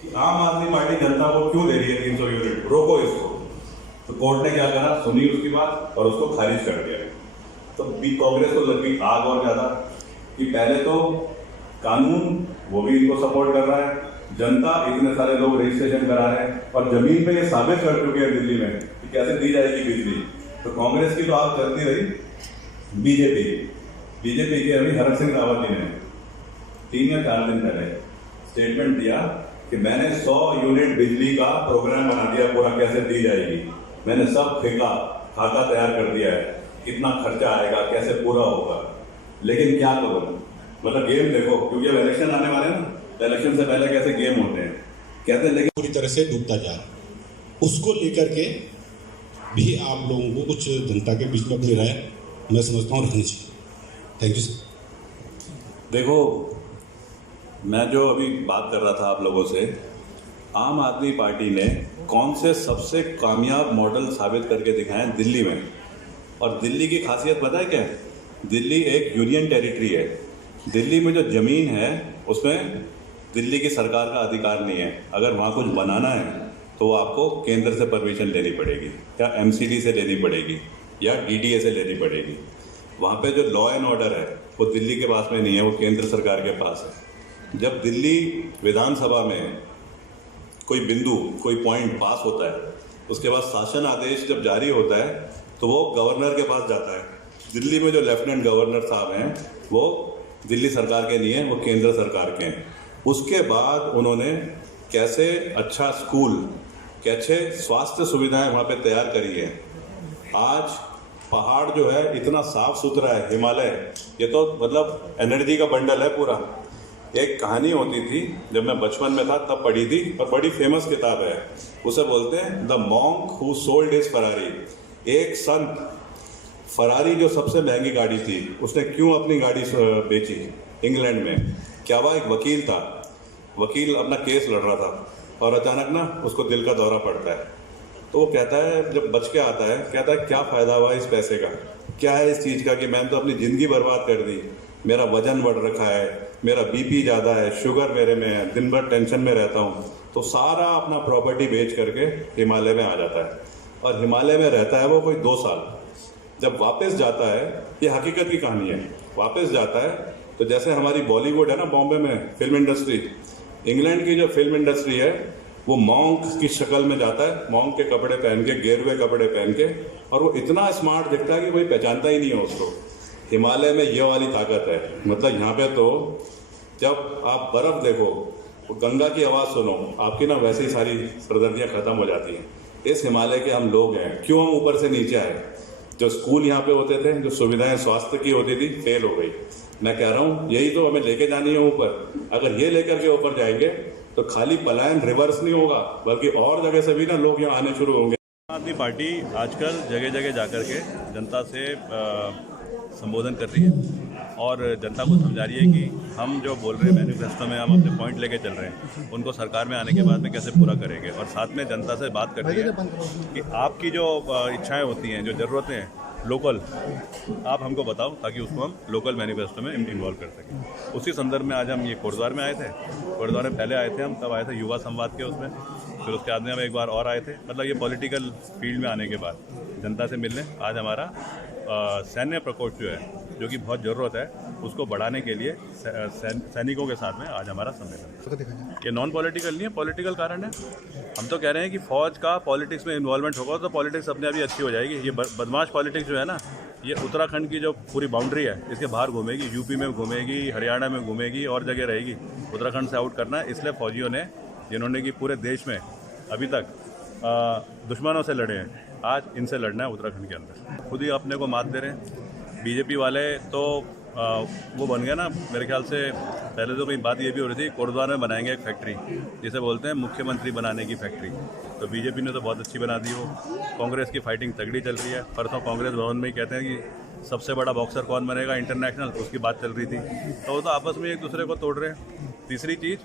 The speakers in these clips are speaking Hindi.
कि आम आदमी पार्टी जनता को क्यों दे रही है 300 यूनिट, रोको इसको। तो कोर्ट ने क्या करा, सुनी उसकी बात और उसको खारिज कर दिया। तो कांग्रेस को लगी आग और ज्यादा कि पहले तो कानून वो भी इनको सपोर्ट कर रहा है, जनता इतने सारे लोग रजिस्ट्रेशन करा रहे हैं और जमीन पे ये साबित कर चुके हैं दिल्ली में कि कैसे दी जाएगी बिजली। तो कांग्रेस की तो आग चलती रही। बीजेपी के अभी हरक सिंह रावत जी ने 3 या 4 दिन पहले स्टेटमेंट दिया कि मैंने 100 यूनिट बिजली का प्रोग्राम बना दिया, पूरा कैसे दी जाएगी, मैंने सब फेंका, खाता तैयार कर दिया है, कितना खर्चा आएगा, कैसे पूरा होगा। लेकिन क्या करो, मतलब गेम देखो, क्योंकि अब इलेक्शन आने वाले हैं ना, तो इलेक्शन से पहले कैसे गेम होते हैं, कहते हैं लेकिन पूरी तरह से डूबता जा रहा है। उसको लेकर के भी आप लोगों को कुछ जनता के बीच में अपनी राय मैं समझता हूँ रखनी चाहिए। Thank you sir. देखो, मैं जो अभी बात कर रहा था आप लोगों से, आम आदमी पार्टी ने कौन से सबसे कामयाब मॉडल साबित करके दिखाए हैं दिल्ली में। और दिल्ली की खासियत पता है क्या है? दिल्ली एक यूनियन टेरिटरी है। दिल्ली में जो ज़मीन है उसमें दिल्ली की सरकार का अधिकार नहीं है। अगर वहाँ कुछ बनाना है तो वो आपको केंद्र से परमिशन लेनी पड़ेगी, या एमसीडी से लेनी पड़ेगी, या डीडीए से लेनी पड़ेगी। वहाँ पे जो लॉ एंड ऑर्डर है वो दिल्ली के पास में नहीं है, वो केंद्र सरकार के पास है। जब दिल्ली विधानसभा में कोई बिंदु, कोई पॉइंट पास होता है, उसके बाद शासन आदेश जब जारी होता है तो वो गवर्नर के पास जाता है। दिल्ली में जो लेफ्टिनेंट गवर्नर साहब हैं वो दिल्ली सरकार के नहीं हैं, वो केंद्र सरकार के हैं। उसके बाद उन्होंने कैसे अच्छा स्कूल, कैसे स्वास्थ्य सुविधाएं वहाँ पे तैयार करी है। आज पहाड़ जो है इतना साफ सुथरा है, हिमालय, ये तो मतलब एनर्जी का बंडल है पूरा। एक कहानी होती थी, जब मैं बचपन में था तब पढ़ी थी, और बड़ी फेमस किताब है। उसे बोलते हैं the monk who sold his Ferrari. एक संत, फरारी जो सबसे महंगी गाड़ी थी, उसने क्यों अपनी गाड़ी बेची इंग्लैंड में? क्या वह एक वकील था, वकील अपना केस लड़ रहा था और अचानक ना उसको दिल का दौरा पड़ता है। तो वो कहता है, जब बच के आता है, कहता है क्या फ़ायदा हुआ इस पैसे का, क्या है इस चीज़ का कि मैंने तो अपनी ज़िंदगी बर्बाद कर दी, मेरा वजन बढ़ रखा है, मेरा बीपी ज़्यादा है, शुगर मेरे में है, दिन भर टेंशन में रहता हूँ। तो सारा अपना प्रॉपर्टी बेच करके हिमालय में आ जाता है, और हिमालय में रहता है वो कोई 2 साल। जब वापस जाता है, ये हकीकत की कहानी है, वापस जाता है तो जैसे हमारी बॉलीवुड है ना, बॉम्बे में फिल्म इंडस्ट्री, इंग्लैंड की जो फिल्म इंडस्ट्री है वो मॉन्क की शक्ल में जाता है, मॉन्क के कपड़े पहन के, गेरुए कपड़े पहन के, और वो इतना स्मार्ट दिखता है कि कोई पहचानता ही नहीं है उसको। हिमालय में ये वाली ताकत है। मतलब यहाँ पे तो जब आप बर्फ़ देखो, तो गंगा की आवाज़ सुनो, आपकी ना वैसे ही सारी सरदर्दियाँ ख़त्म हो जाती हैं। इस हिमालय के हम लोग हैं। क्यों हम ऊपर से नीचे आए? जो स्कूल यहाँ पे होते थे, जो सुविधाएं स्वास्थ्य की होती थी, फेल हो गई। मैं कह रहा हूँ यही तो हमें लेके जानी है ऊपर। अगर ये लेकर के ऊपर जाएंगे तो खाली पलायन रिवर्स नहीं होगा, बल्कि और जगह से भी ना लोग यहाँ आने शुरू होंगे। आम आदमी पार्टी आजकल जगह जगह जाकर के जनता से संबोधन कर रही है और जनता को समझा रही है कि हम जो बोल रहे हैं मैनिफेस्टो में, हम अपने पॉइंट लेके चल रहे हैं, उनको सरकार में आने के बाद में कैसे पूरा करेंगे। और साथ में जनता से बात कर रही है कि आपकी जो इच्छाएं होती हैं, जो ज़रूरतें हैं लोकल, आप हमको बताओ ताकि उसको हम लोकल मैनिफेस्टो में इन्वॉल्व कर सकें। उसी संदर्भ में आज हम ये कोटद्वार में आए थे। कोटद्वार में पहले आए थे हम, तब आए थे युवा संवाद के उसमें, फिर उसके बाद में हम एक बार और आए थे। मतलब ये पॉलिटिकल फील्ड में आने के बाद जनता से मिलने आज हमारा सैन्य प्रकोष्ठ जो है, जो कि बहुत ज़रूरत है, उसको बढ़ाने के लिए सैनिकों के साथ में आज हमारा सम्मेलन। ये नॉन पॉलिटिकल नहीं है, पॉलिटिकल कारण है। हम तो कह रहे हैं कि फ़ौज का पॉलिटिक्स में इन्वॉल्वमेंट होगा तो पॉलिटिक्स अपने आप ही अच्छी हो जाएगी। ये बदमाश पॉलिटिक्स जो है ना, ये उत्तराखंड की जो पूरी बाउंड्री है, इसके बाहर घूमेगी, यूपी में घूमेगी, हरियाणा में घूमेगी, और जगह रहेगी। उत्तराखंड से आउट करना है। इसलिए फौजियों ने, जिन्होंने कि पूरे देश में अभी तक दुश्मनों से लड़े हैं, आज इनसे लड़ना है उत्तराखंड के अंदर। खुद ही अपने को मात दे रहे हैं। बीजेपी वाले तो वो बन गया ना, मेरे ख्याल से पहले तो कोई बात ये भी हो रही थी, कोटद्वार में बनाएंगे एक फैक्ट्री, जिसे बोलते हैं मुख्यमंत्री बनाने की फैक्ट्री। तो बीजेपी ने तो बहुत अच्छी बना दी हो। कांग्रेस की फाइटिंग तगड़ी चल रही है। परसों कांग्रेस भवन में ही कहते हैं कि सबसे बड़ा बॉक्सर कौन बनेगा इंटरनेशनल, उसकी बात चल रही थी। तो वो तो आपस में एक दूसरे को तोड़ रहे हैं। तीसरी चीज़,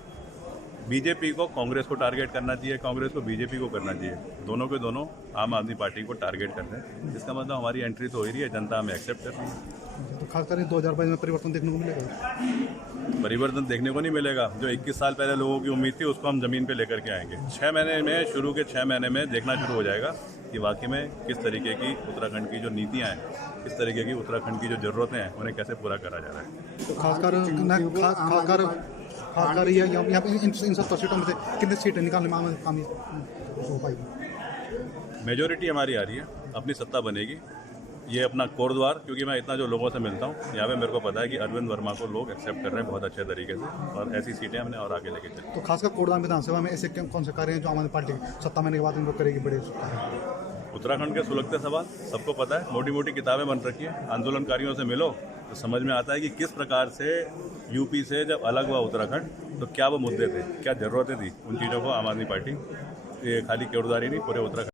बीजेपी को कांग्रेस को टारगेट करना चाहिए, कांग्रेस को बीजेपी को करना चाहिए। दोनों के दोनों आम आदमी पार्टी को टारगेट करते हैं। इसका मतलब हमारी एंट्री तो हो ही रही है, जनता हमें एक्सेप्ट कर रही है। तो खासकर 2022 में परिवर्तन देखने को मिलेगा। परिवर्तन देखने को नहीं मिलेगा। जो 21 साल पहले लोगों की उम्मीद थी उसको हम ज़मीन पे लेकर के आएंगे। 6 महीने में, शुरू के 6 महीने में देखना शुरू हो जाएगा कि वाकई में किस तरीके की उत्तराखंड की जो नीतियाँ हैं, किस तरीके की उत्तराखंड की जो ज़रूरतें हैं उन्हें कैसे पूरा करा जा रहा है। तो खासकर ये यहाँ पे इन 70 सीटों में से कितनी सीटें निकालने में कामयाब हो पाएगी? मेजोरिटी हमारी आ रही है, अपनी सत्ता बनेगी। ये अपना कोटद्वार, क्योंकि मैं इतना जो लोगों से मिलता हूँ यहाँ पे मेरे को पता है कि अरविंद वर्मा को लोग एक्सेप्ट कर रहे हैं बहुत अच्छे तरीके से, और ऐसी सीटें हमने और आगे लेके चलें। तो खासकर कोटद्वार विधानसभा में ऐसे कौन से कार्य हैं जो आम आदमी पार्टी सत्ता में आने के बाद इनको करेगी बड़े कार्य? उत्तराखंड के सुलगते सवाल सबको पता है, मोटी मोटी किताबें बन रखी है, आंदोलनकारियों से मिलो तो समझ में आता है कि किस प्रकार से यूपी से जब अलग हुआ उत्तराखंड तो क्या वो मुद्दे थे, क्या ज़रूरतें थी, उन चीज़ों को आम आदमी पार्टी ये खाली कोटद्वार ही नहीं पूरे उत्तराखंड